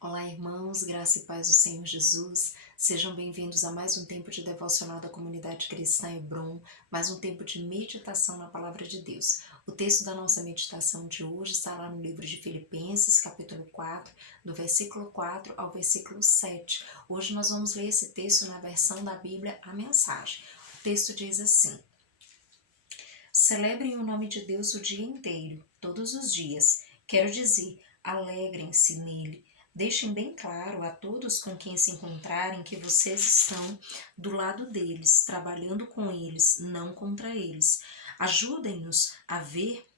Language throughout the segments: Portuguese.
Olá, irmãos, graça e paz do Senhor Jesus. Sejam bem-vindos a mais um tempo de devocional da comunidade cristã Hebron, mais um tempo de meditação na palavra de Deus. O texto da nossa meditação de hoje está lá no livro de Filipenses, capítulo 4, do versículo 4 ao versículo 7. Hoje nós vamos ler esse texto na versão da Bíblia, a mensagem. O texto diz assim: Celebrem o nome de Deus o dia inteiro, todos os dias. Quero dizer, alegrem-se nele. Deixem bem claro a todos com quem se encontrarem que vocês estão do lado deles, trabalhando com eles, não contra eles. Ajudem-nos a ver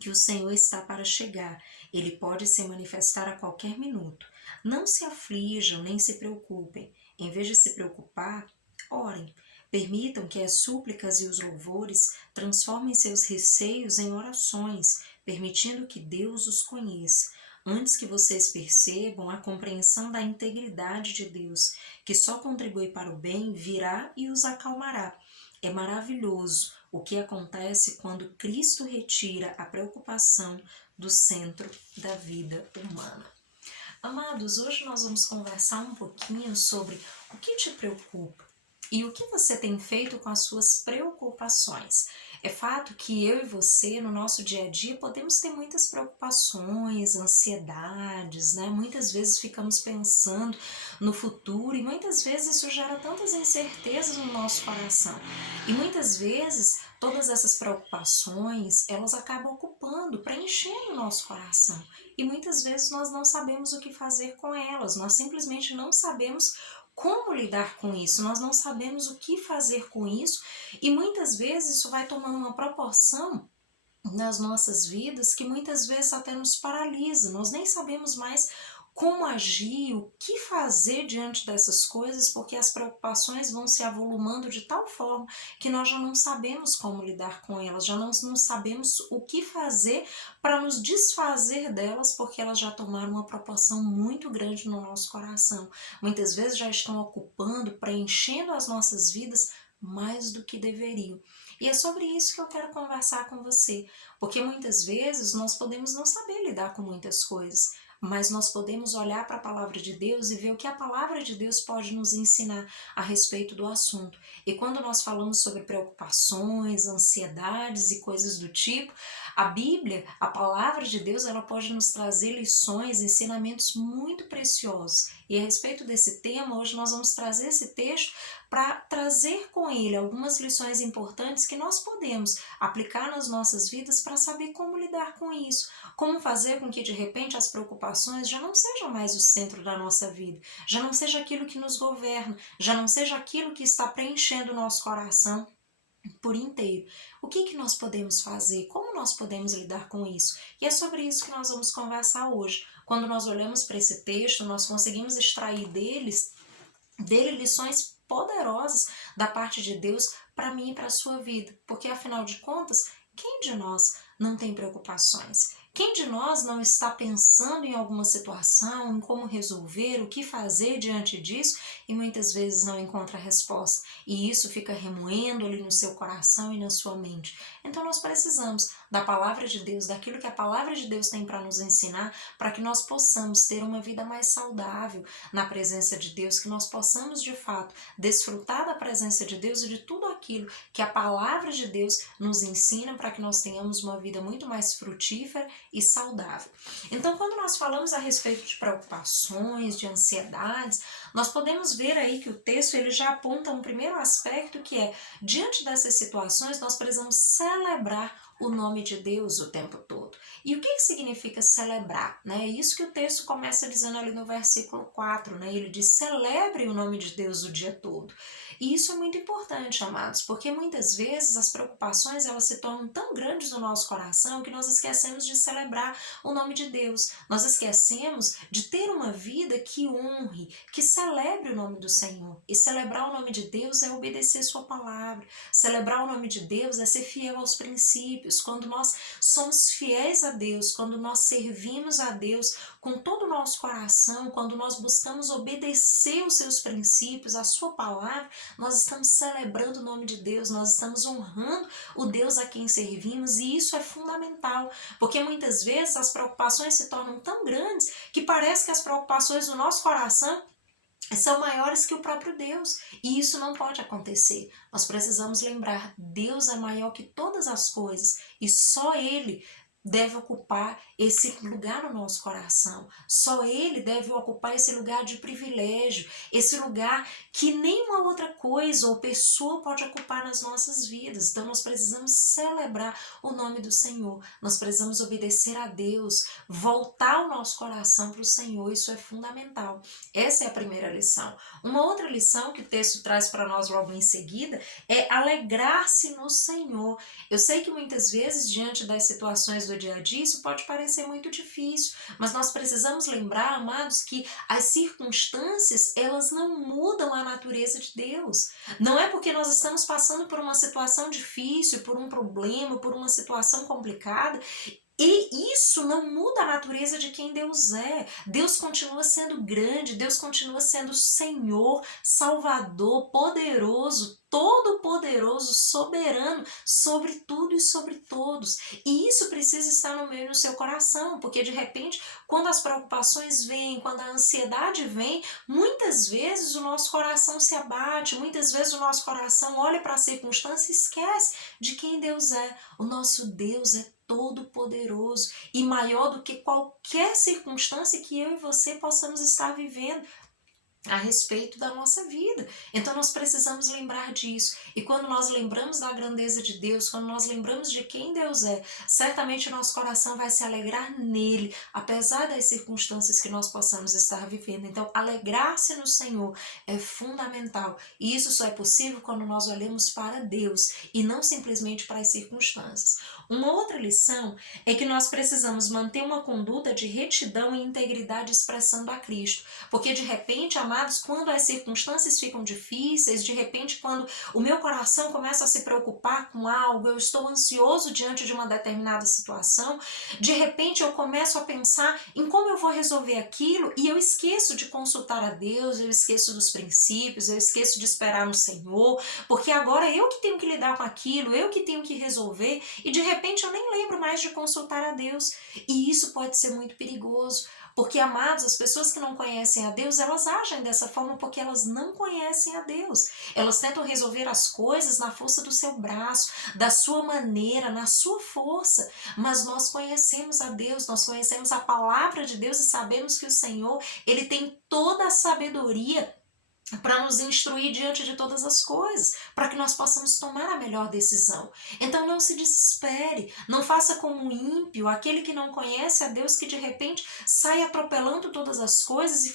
que o Senhor está para chegar. Ele pode se manifestar a qualquer minuto. Não se aflijam nem se preocupem. Em vez de se preocupar, orem. Permitam que as súplicas e os louvores transformem seus receios em orações, permitindo que Deus os conheça. Antes que vocês percebam, a compreensão da integridade de Deus, que só contribui para o bem, virá e os acalmará. É maravilhoso o que acontece quando Cristo retira a preocupação do centro da vida humana. Amados, hoje nós vamos conversar um pouquinho sobre o que te preocupa e o que você tem feito com as suas preocupações. É fato que eu e você, no nosso dia a dia, podemos ter muitas preocupações, ansiedades, né? Muitas vezes ficamos pensando no futuro e muitas vezes isso gera tantas incertezas no nosso coração. E muitas vezes todas essas preocupações, elas acabam ocupando, preenchendo o nosso coração. E muitas vezes nós não sabemos o que fazer com elas, nós simplesmente não sabemos como lidar com isso, nós não sabemos o que fazer com isso e muitas vezes isso vai tomando uma proporção nas nossas vidas que muitas vezes até nos paralisa, nós nem sabemos mais como agir, o que fazer diante dessas coisas, porque as preocupações vão se avolumando de tal forma que nós já não sabemos como lidar com elas, já não sabemos o que fazer para nos desfazer delas, porque elas já tomaram uma proporção muito grande no nosso coração. Muitas vezes já estão ocupando, preenchendo as nossas vidas mais do que deveriam. E é sobre isso que eu quero conversar com você, porque muitas vezes nós podemos não saber lidar com muitas coisas, mas nós podemos olhar para a palavra de Deus e ver o que a palavra de Deus pode nos ensinar a respeito do assunto. E quando nós falamos sobre preocupações, ansiedades e coisas do tipo, a Bíblia, a palavra de Deus, ela pode nos trazer lições, ensinamentos muito preciosos. E a respeito desse tema, hoje nós vamos trazer esse texto para trazer com ele algumas lições importantes que nós podemos aplicar nas nossas vidas para saber como lidar com isso, como fazer com que de repente as preocupações já não sejam mais o centro da nossa vida, já não seja aquilo que nos governa, já não seja aquilo que está preenchendo o nosso coração por inteiro. O que nós podemos fazer? Como nós podemos lidar com isso? E é sobre isso que nós vamos conversar hoje. Quando nós olhamos para esse texto, nós conseguimos extrair dele lições poderosas da parte de Deus para mim e para a sua vida. Porque afinal de contas, quem de nós não tem preocupações? Quem de nós não está pensando em alguma situação, em como resolver, o que fazer diante disso e muitas vezes não encontra a resposta? E isso fica remoendo ali no seu coração e na sua mente. Então nós precisamos da palavra de Deus, daquilo que a palavra de Deus tem para nos ensinar, para que nós possamos ter uma vida mais saudável na presença de Deus, que nós possamos de fato desfrutar da presença de Deus e de tudo aquilo que a palavra de Deus nos ensina para que nós tenhamos uma vida muito mais frutífera e saudável. Então, quando nós falamos a respeito de preocupações, de ansiedades, nós podemos ver aí que o texto ele já aponta um primeiro aspecto que é, diante dessas situações, nós precisamos celebrar o nome de Deus o tempo todo. E o que significa celebrar? É isso que o texto começa dizendo ali no versículo 4, né? Ele diz, celebre o nome de Deus o dia todo. E isso é muito importante, amados, porque muitas vezes as preocupações elas se tornam tão grandes no nosso coração que nós esquecemos de celebrar o nome de Deus. Nós esquecemos de ter uma vida que honre, que celebre o nome do Senhor. E celebrar o nome de Deus é obedecer sua palavra. Celebrar o nome de Deus é ser fiel aos princípios. Deus, quando nós somos fiéis a Deus, quando nós servimos a Deus com todo o nosso coração, quando nós buscamos obedecer os seus princípios, a sua palavra, nós estamos celebrando o nome de Deus, nós estamos honrando o Deus a quem servimos, e isso é fundamental, porque muitas vezes as preocupações se tornam tão grandes que parece que as preocupações do nosso coração são maiores que o próprio Deus, e isso não pode acontecer. Nós precisamos lembrar, Deus é maior que todas as coisas, e só Ele deve ocupar esse lugar no nosso coração. Só Ele deve ocupar esse lugar de privilégio, esse lugar que nenhuma outra coisa ou pessoa pode ocupar nas nossas vidas. Então nós precisamos celebrar o nome do Senhor, nós precisamos obedecer a Deus, voltar o nosso coração para o Senhor, isso é fundamental. Essa é a primeira lição. Uma outra lição que o texto traz para nós logo em seguida é alegrar-se no Senhor. Eu sei que muitas vezes, diante das situações do dia a dia, isso pode parecer muito difícil, mas nós precisamos lembrar, amados, que as circunstâncias, elas não mudam a natureza de Deus. Não é porque nós estamos passando por uma situação difícil, por um problema, por uma situação complicada, e isso não muda a natureza de quem Deus é. Deus continua sendo grande, Deus continua sendo Senhor, Salvador, poderoso, todo-poderoso, soberano sobre tudo e sobre todos. E isso precisa estar no meio do seu coração, porque de repente, quando as preocupações vêm, quando a ansiedade vem, muitas vezes o nosso coração se abate, muitas vezes o nosso coração olha para a circunstância e esquece de quem Deus é. O nosso Deus é todo-poderoso e maior do que qualquer circunstância que eu e você possamos estar vivendo a respeito da nossa vida. Então nós precisamos lembrar disso. E quando nós lembramos da grandeza de Deus, quando nós lembramos de quem Deus é, certamente o nosso coração vai se alegrar nele, apesar das circunstâncias que nós possamos estar vivendo. Então alegrar-se no Senhor é fundamental. E isso só é possível quando nós olhamos para Deus e não simplesmente para as circunstâncias. Uma outra lição é que nós precisamos manter uma conduta de retidão e integridade expressando a Cristo. Porque de repente, amados, quando as circunstâncias ficam difíceis, de repente quando o meu coração começa a se preocupar com algo, eu estou ansioso diante de uma determinada situação, de repente eu começo a pensar em como eu vou resolver aquilo e eu esqueço de consultar a Deus, eu esqueço dos princípios, eu esqueço de esperar no Senhor, porque agora eu que tenho que lidar com aquilo, eu que tenho que resolver, e de repente eu nem lembro mais de consultar a Deus. E isso pode ser muito perigoso, porque, amados, as pessoas que não conhecem a Deus, elas agem dessa forma porque elas não conhecem a Deus. Elas tentam resolver as coisas na força do seu braço, da sua maneira, na sua força. Mas nós conhecemos a Deus, nós conhecemos a palavra de Deus e sabemos que o Senhor, Ele tem toda a sabedoria para nos instruir diante de todas as coisas, para que nós possamos tomar a melhor decisão. Então não se desespere, não faça como um ímpio, aquele que não conhece a Deus, que de repente sai atropelando todas as coisas e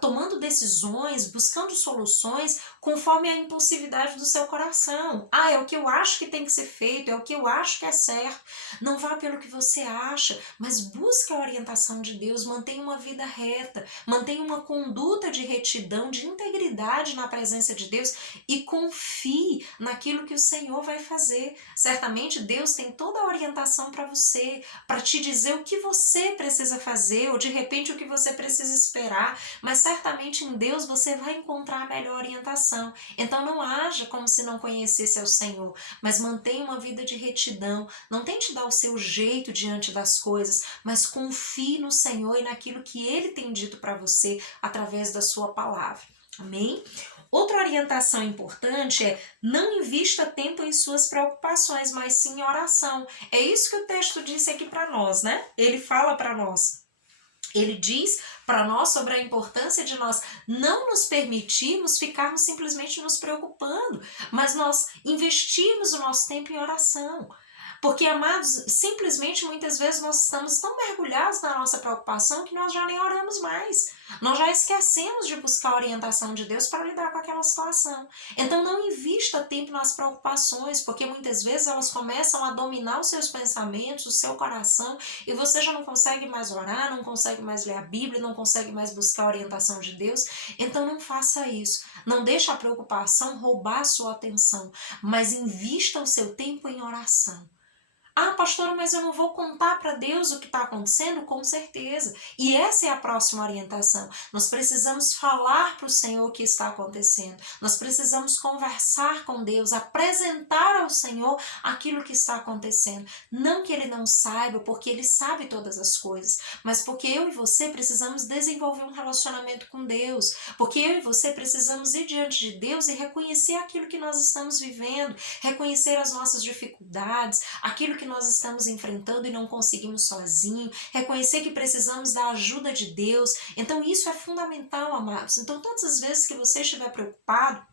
tomando decisões, buscando soluções conforme a impulsividade do seu coração. É o que eu acho que tem que ser feito, é o que eu acho que é certo. Não vá pelo que você acha, mas busque a orientação de Deus, mantenha uma vida reta, mantenha uma conduta de retidão, de integridade na presença de Deus e confie naquilo que o Senhor vai fazer. Certamente Deus tem toda a orientação para você, para te dizer o que você precisa fazer, ou de repente o que você precisa esperar, mas certamente em Deus você vai encontrar a melhor orientação. Então não haja como se não conhecesse ao Senhor, mas mantenha uma vida de retidão, não tente dar o seu jeito diante das coisas, mas confie no Senhor e naquilo que Ele tem dito para você através da sua palavra. Amém? Outra orientação importante é: não invista tempo em suas preocupações, mas sim em oração. É isso que o texto disse aqui para nós, né? Ele fala para nós. Ele diz para nós sobre a importância de nós não nos permitirmos ficarmos simplesmente nos preocupando, mas nós investirmos o nosso tempo em oração. Porque, amados, simplesmente muitas vezes nós estamos tão mergulhados na nossa preocupação que nós já nem oramos mais. Nós já esquecemos de buscar a orientação de Deus para lidar com aquela situação. Então não invista tempo nas preocupações, porque muitas vezes elas começam a dominar os seus pensamentos, o seu coração, e você já não consegue mais orar, não consegue mais ler a Bíblia, não consegue mais buscar a orientação de Deus. Então não faça isso. Não deixe a preocupação roubar a sua atenção, mas invista o seu tempo em oração. Ah, pastora, mas eu não vou contar para Deus o que está acontecendo? Com certeza. E essa é a próxima orientação. Nós precisamos falar para o Senhor o que está acontecendo. Nós precisamos conversar com Deus, apresentar ao Senhor aquilo que está acontecendo. Não que Ele não saiba, porque Ele sabe todas as coisas, mas porque eu e você precisamos desenvolver um relacionamento com Deus. Porque eu e você precisamos ir diante de Deus e reconhecer aquilo que nós estamos vivendo, reconhecer as nossas dificuldades, aquilo que nós estamos enfrentando e não conseguimos sozinho, reconhecer que precisamos da ajuda de Deus. Então isso é fundamental, amados. Então todas as vezes que você estiver preocupado,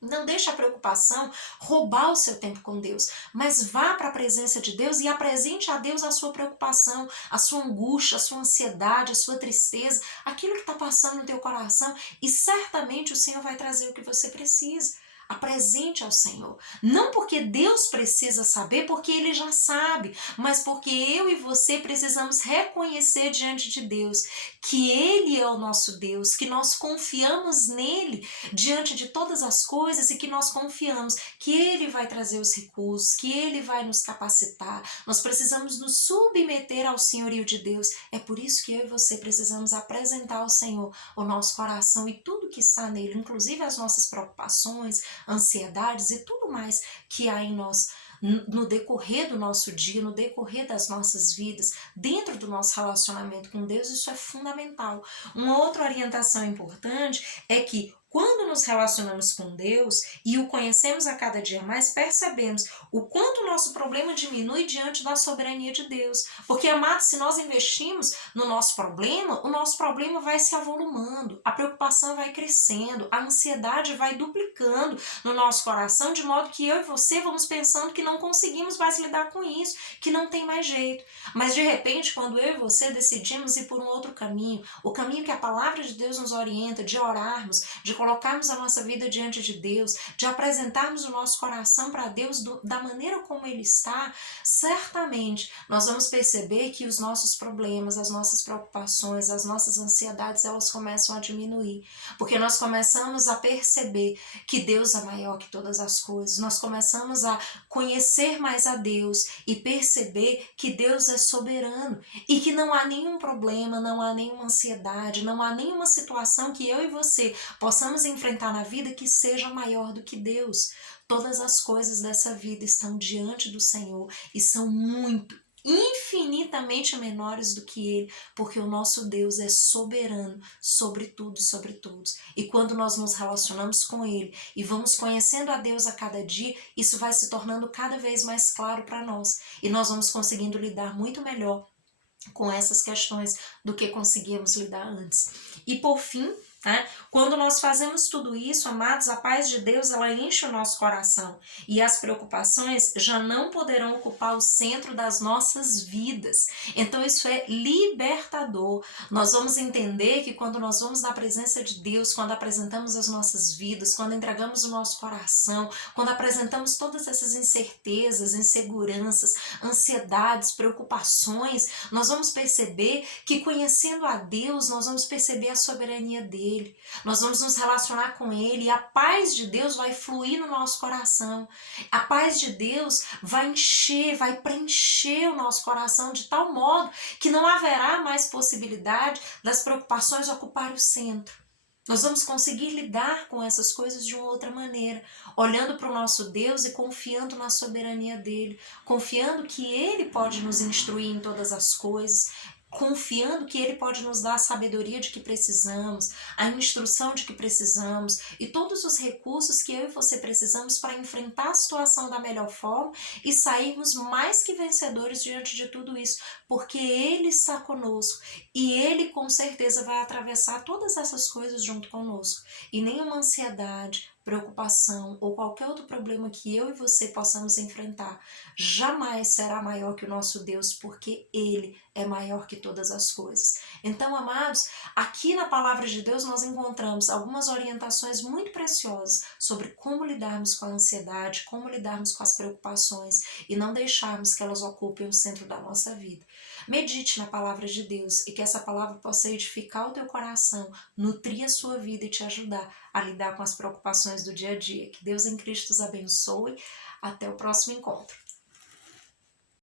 não deixe a preocupação roubar o seu tempo com Deus, mas vá para a presença de Deus e apresente a Deus a sua preocupação, a sua angústia, a sua ansiedade, a sua tristeza, aquilo que está passando no teu coração, e certamente o Senhor vai trazer o que você precisa. Apresente ao Senhor. Não porque Deus precisa saber, porque Ele já sabe, mas porque eu e você precisamos reconhecer diante de Deus que Ele é o nosso Deus, que nós confiamos nele diante de todas as coisas e que nós confiamos que Ele vai trazer os recursos, que Ele vai nos capacitar. Nós precisamos nos submeter ao senhorio de Deus. É por isso que eu e você precisamos apresentar ao Senhor o nosso coração e tudo que está nele, inclusive as nossas preocupações, ansiedades e tudo mais que há em nós no decorrer do nosso dia, no decorrer das nossas vidas, dentro do nosso relacionamento com Deus. Isso é fundamental. Uma outra orientação importante é que quando nos relacionamos com Deus e o conhecemos a cada dia mais, percebemos o quanto o nosso problema diminui diante da soberania de Deus. Porque, amados, se nós investimos no nosso problema, o nosso problema vai se avolumando, a preocupação vai crescendo, a ansiedade vai duplicando no nosso coração, de modo que eu e você vamos pensando que não conseguimos mais lidar com isso, que não tem mais jeito. Mas, de repente, quando eu e você decidimos ir por um outro caminho, o caminho que a palavra de Deus nos orienta, de orarmos, de colocarmos a nossa vida diante de Deus, de apresentarmos o nosso coração para Deus da maneira como Ele está, certamente nós vamos perceber que os nossos problemas, as nossas preocupações, as nossas ansiedades, elas começam a diminuir, porque nós começamos a perceber que Deus é maior que todas as coisas, nós começamos a conhecer mais a Deus e perceber que Deus é soberano e que não há nenhum problema, não há nenhuma ansiedade, não há nenhuma situação que eu e você possamos enfrentar na vida que seja maior do que Deus. Todas as coisas dessa vida estão diante do Senhor e são muito, infinitamente menores do que Ele, porque o nosso Deus é soberano sobre tudo e sobre todos. E quando nós nos relacionamos com Ele e vamos conhecendo a Deus a cada dia, isso vai se tornando cada vez mais claro para nós. E nós vamos conseguindo lidar muito melhor com essas questões do que conseguíamos lidar antes. E por fim, quando nós fazemos tudo isso, amados, a paz de Deus, ela enche o nosso coração e as preocupações já não poderão ocupar o centro das nossas vidas. Então isso é libertador. Nós vamos entender que quando nós vamos na presença de Deus, quando apresentamos as nossas vidas, quando entregamos o nosso coração, quando apresentamos todas essas incertezas, inseguranças, ansiedades, preocupações, nós vamos perceber que conhecendo a Deus, nós vamos perceber a soberania dele. Nós vamos nos relacionar com Ele e a paz de Deus vai fluir no nosso coração. A paz de Deus vai encher, vai preencher o nosso coração de tal modo que não haverá mais possibilidade das preocupações ocuparem o centro. Nós vamos conseguir lidar com essas coisas de uma outra maneira, olhando para o nosso Deus e confiando na soberania dele, confiando que Ele pode nos instruir em todas as coisas, confiando que Ele pode nos dar a sabedoria de que precisamos, a instrução de que precisamos e todos os recursos que eu e você precisamos para enfrentar a situação da melhor forma e sairmos mais que vencedores diante de tudo isso, porque Ele está conosco. E Ele com certeza vai atravessar todas essas coisas junto conosco. E nenhuma ansiedade, preocupação ou qualquer outro problema que eu e você possamos enfrentar jamais será maior que o nosso Deus, porque Ele é maior que todas as coisas. Então, amados, aqui na palavra de Deus nós encontramos algumas orientações muito preciosas sobre como lidarmos com a ansiedade, como lidarmos com as preocupações e não deixarmos que elas ocupem o centro da nossa vida. Medite na palavra de Deus e que essa palavra possa edificar o teu coração, nutrir a sua vida e te ajudar a lidar com as preocupações do dia a dia. Que Deus em Cristo os abençoe. Até o próximo encontro.